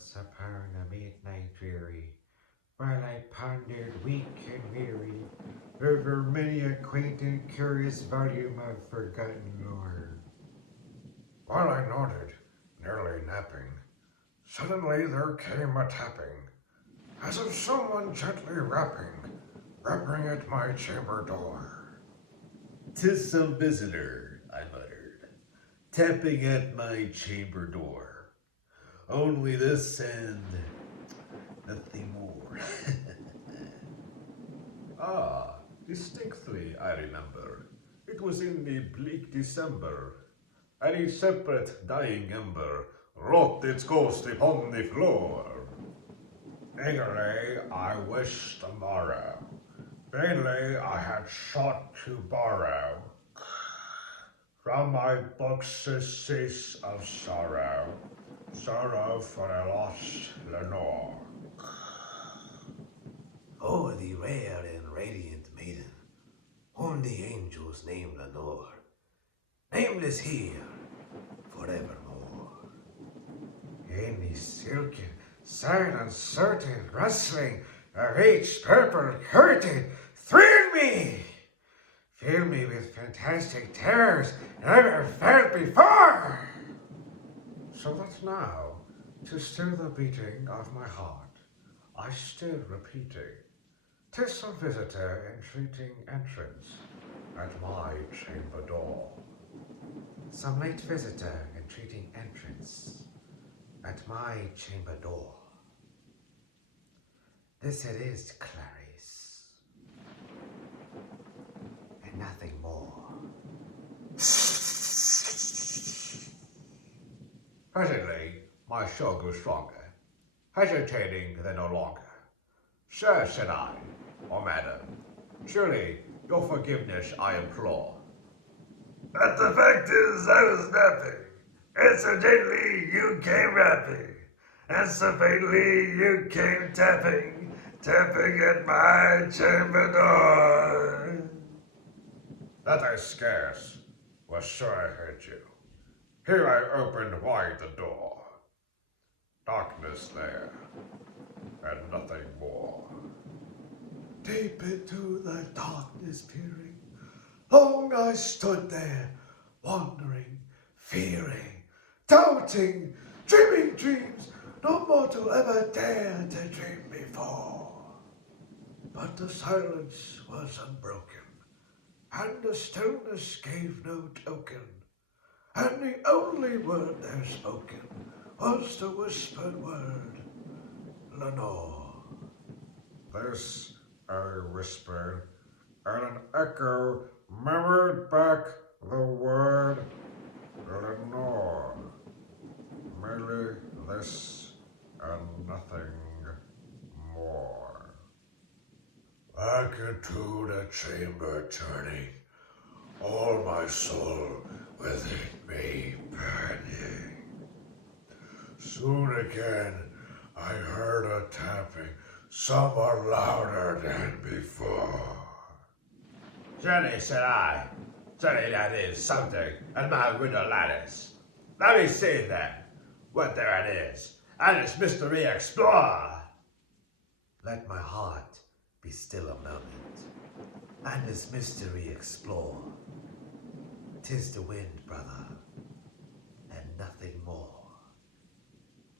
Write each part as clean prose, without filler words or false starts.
once upon a midnight dreary, while I pondered weak and weary over many a quaint and curious volume of forgotten lore. While I nodded, nearly napping, suddenly there came a tapping, as of someone gently rapping at my chamber door. "'Tis some visitor," I muttered, "tapping at my chamber door. Only this and nothing more." Ah, distinctly I remember. It was in the bleak December, and a separate dying ember wrought its ghost upon the floor. Eagerly I wished the morrow, vainly I had sought to borrow from my books surcease of sorrow, sorrow for a lost Lenore. Oh, the rare and radiant maiden, whom the angels name Lenore, nameless here forevermore. In the silken, silent, certain rustling of each purple curtain, thrill me! Fill me with fantastic terrors never felt before! So that now, to still the beating of my heart, I stood repeating, "'Tis some visitor entreating entrance at my chamber door." Some late visitor entreating entrance at my chamber door. This it is, Clarice, and nothing more. Presently my soul grew stronger, hesitating then no longer. "Sir," said I, "or madam, surely your forgiveness I implore. But the fact is I was napping, and so gently you came rapping, and so faintly you came tapping at my chamber door." That I scarce was sure I heard you. Here I opened wide the door. Darkness there, and nothing more. Deep into the darkness peering, long I stood there, wondering, fearing, doubting, dreaming dreams no mortal ever dared to dream before. But the silence was unbroken, and the stillness gave no token, and the only word there spoken was the whispered word, Lenore. This I whispered, and an echo murmured back the word Lenore. Merely this and nothing more. Back into the chamber turning, all my soul within me burning. Soon again I heard a tapping, somewhat louder than before. "Surely," said I, "surely that is something at my window lattice. Let me see then what there it is, and its mystery explore." Let my heart be still a moment, and this mystery explore. 'Tis the wind, brother, and nothing more.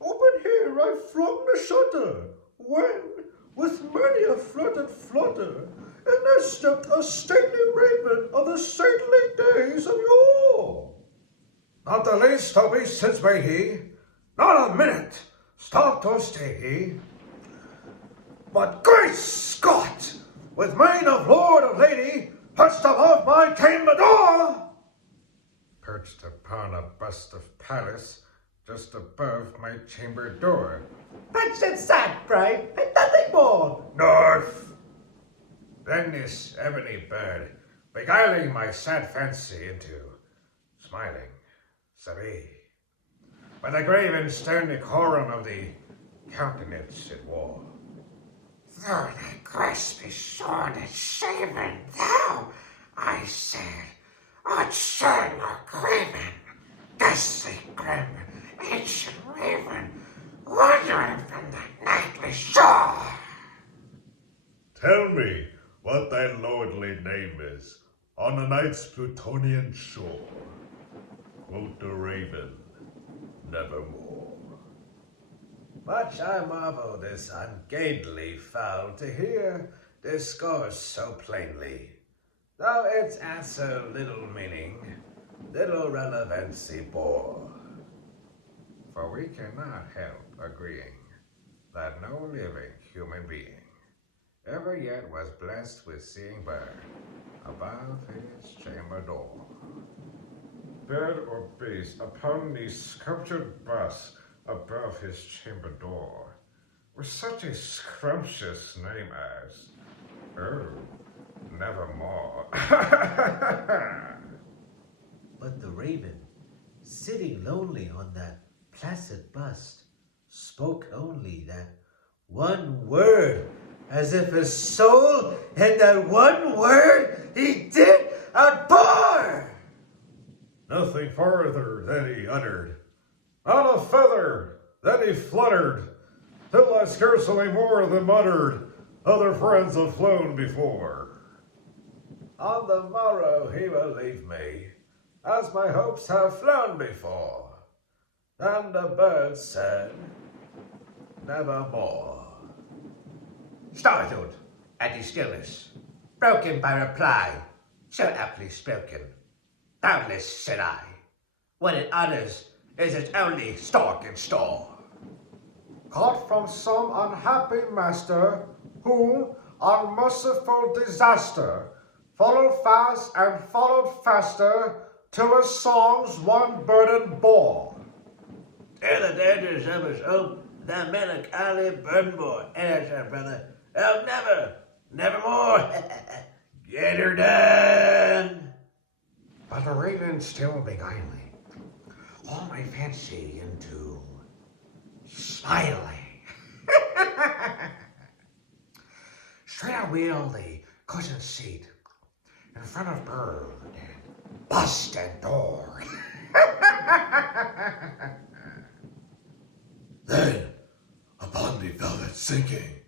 Open here I flung the shutter, when, with many a flutter, in there stepped a stately raven of the saintly days of yore. Not the least obeisance made he, not a minute stopped or stayed he. But great Scott, with mane of lord or lady, perched above my chamber door, perched upon a bust of Pallas, just above my chamber door. That's it, sat, pray, and nothing more. North! Then this ebony bird, beguiling my sad fancy into smiling, sabi, by the grave and stern decorum of the countenance it wore. Though thy grace be shorn and shaven, thou, I said, art Sherlock Raven, ghastly grim, ancient raven, wandering from the nightly shore. Tell me what thy lordly name is on the night's Plutonian shore. Quoth the raven, nevermore. Much I marvel this ungainly fowl to hear discourse so plainly, though its answer little meaning, little relevancy bore. For we cannot help agreeing that no living human being ever yet was blessed with seeing bird above his chamber door. Bird or beast upon the sculptured bust above his chamber door, with such a scrumptious name as Earl, nevermore. But the raven, sitting lonely on that placid bust, spoke only that one word, as if his soul in that one word he did outpour. Nothing farther than he uttered, not a feather that he fluttered, till I scarcely more than muttered, other friends have flown before. On the morrow he will leave me, as my hopes have flown before. And the bird said, nevermore. Startled at his stillness, broken by reply, so aptly spoken. Doubtless, said I, what it utters is its only stock in store. Caught from some unhappy master, who, on merciful disaster, followed fast and followed faster, till his songs one burden bore. Ere the dangers of his hope, that melancholy burden bore. Answer, brother, oh, nevermore. Get her done. But the raven still beguiling all my fancy into smiling. Straight I wheel the cushioned seat in front of bird and bust and door. Then, upon the velvet sinking,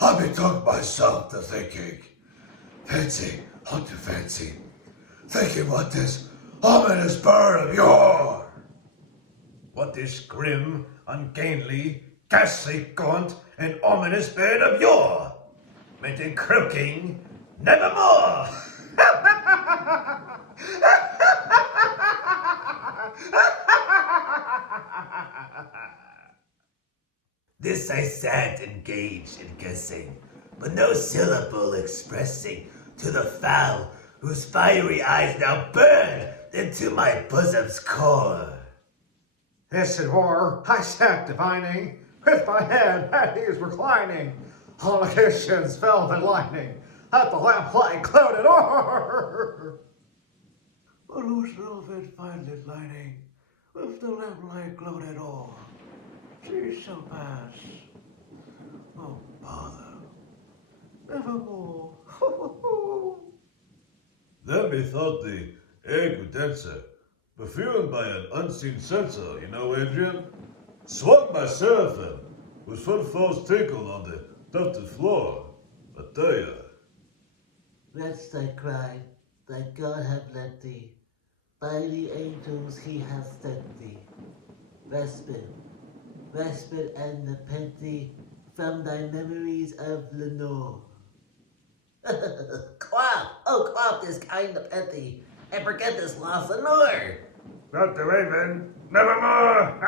I betook myself to thinking. Fancy, unto fancy, thinking what this ominous bird of yore, What this grim, ungainly, ghastly, gaunt, and ominous bird of yore meant in croaking, nevermore. This I sat engaged in guessing, but no syllable expressing to the fowl whose fiery eyes now burned into my bosom's core. This it were, I sat divining, with my head at ease reclining, on the kitchen's velvet lining, at the lamplight clouded o'er. But whose velvet violet lining, with the lamplight gloated o'er, she shall pass. Oh, bother, nevermore. Then methought the air could dancer, perfumed by an unseen censer, you know, Adrian. Swung by seraphim, whose footfalls tinkled on the tufted floor. I tell ya. Rest thy cry, that God have lent thee, by the angels he hath sent thee. Respite and nepenthe from thy memories of Lenore. Quaff this kind nepenthe, and forget this lost Lenore. Not the raven, nevermore!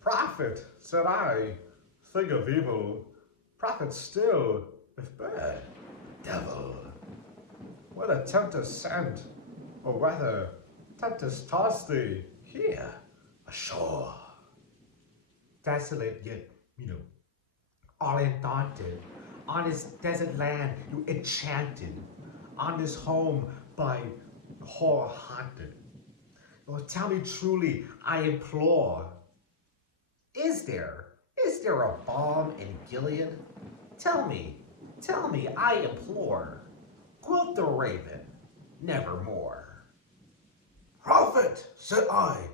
Prophet, said I, thing of evil, prophet still, if bad. Devil. What a tempest sent, or rather, tempest tossed thee Here, ashore. desolate yet, all undaunted, on this desert land you enchanted, on this home by horror haunted. Oh, tell me truly, I implore, is there a balm in Gilead? Tell me, I implore. Quoth the raven, nevermore. Prophet, said I,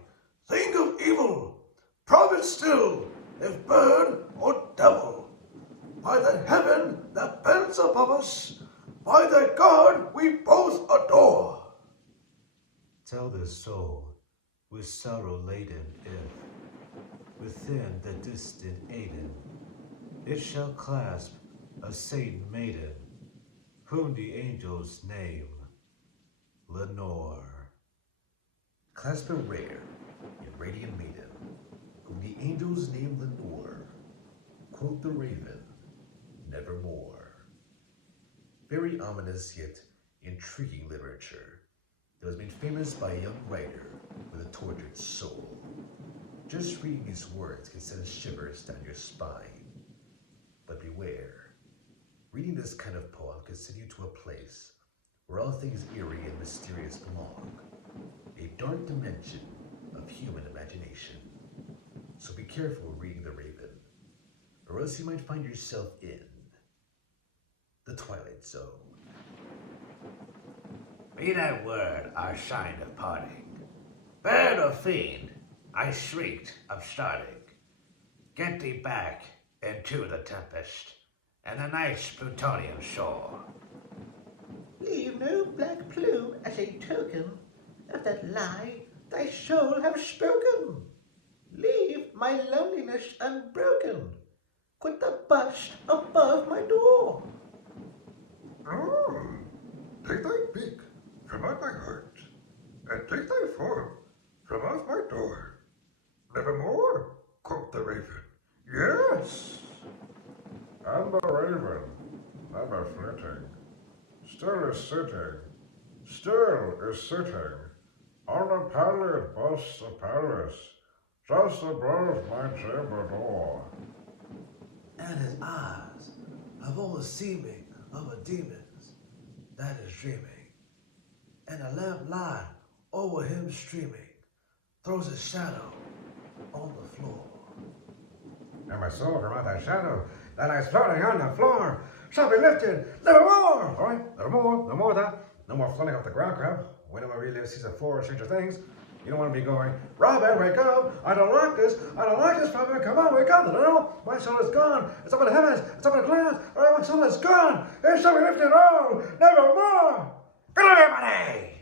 Think of evil. Prove it still, if burn or devil. By the heaven that bends above us, by the God we both adore. Tell the soul, with sorrow laden, if within the distant Aden it shall clasp a Satan maiden, whom the angels name Lenore. Clasp a rare and radiant maiden, whom the angels name Lenore. Quote the raven, nevermore. Very ominous yet intriguing literature that was made famous by a young writer with a tortured soul. Just reading these words can send shivers down your spine. But beware, reading this kind of poem can send you to a place where all things eerie and mysterious belong, a dark dimension of human imagination. So be careful reading The Raven, or else you might find yourself in the Twilight Zone. Be that word our sign of parting. Bird or fiend, I shrieked, upstarting. Get thee back into the tempest, and the night's plutonium shore. Leave no black plume as a token of that lie thy soul have spoken. Leave my loneliness unbroken. Quit the bust above my door. Take thy beak from out my heart, and take thy form from out my door. Nevermore, quoth the raven. Yes. And the raven, never flitting, still is sitting, on a pallid bust of Paris, just above my chamber door. And his eyes have all the seeming of a demon's that is dreaming, and a lamp light over him streaming throws a shadow on the floor. And my soul from out that shadow that lies floating on the floor shall be lifted nevermore. All right, no more of that. No more floating off the ground crab. We don't want to relive season 4 of Stranger Things. You don't want to be going, Robin, wake up. I don't like this, Robin. Come on, wake up. No, my soul is gone. It's up in the heavens. It's up in the clouds. All right, my soul is gone. It shall be lifted, oh, nevermore. Good night, everybody.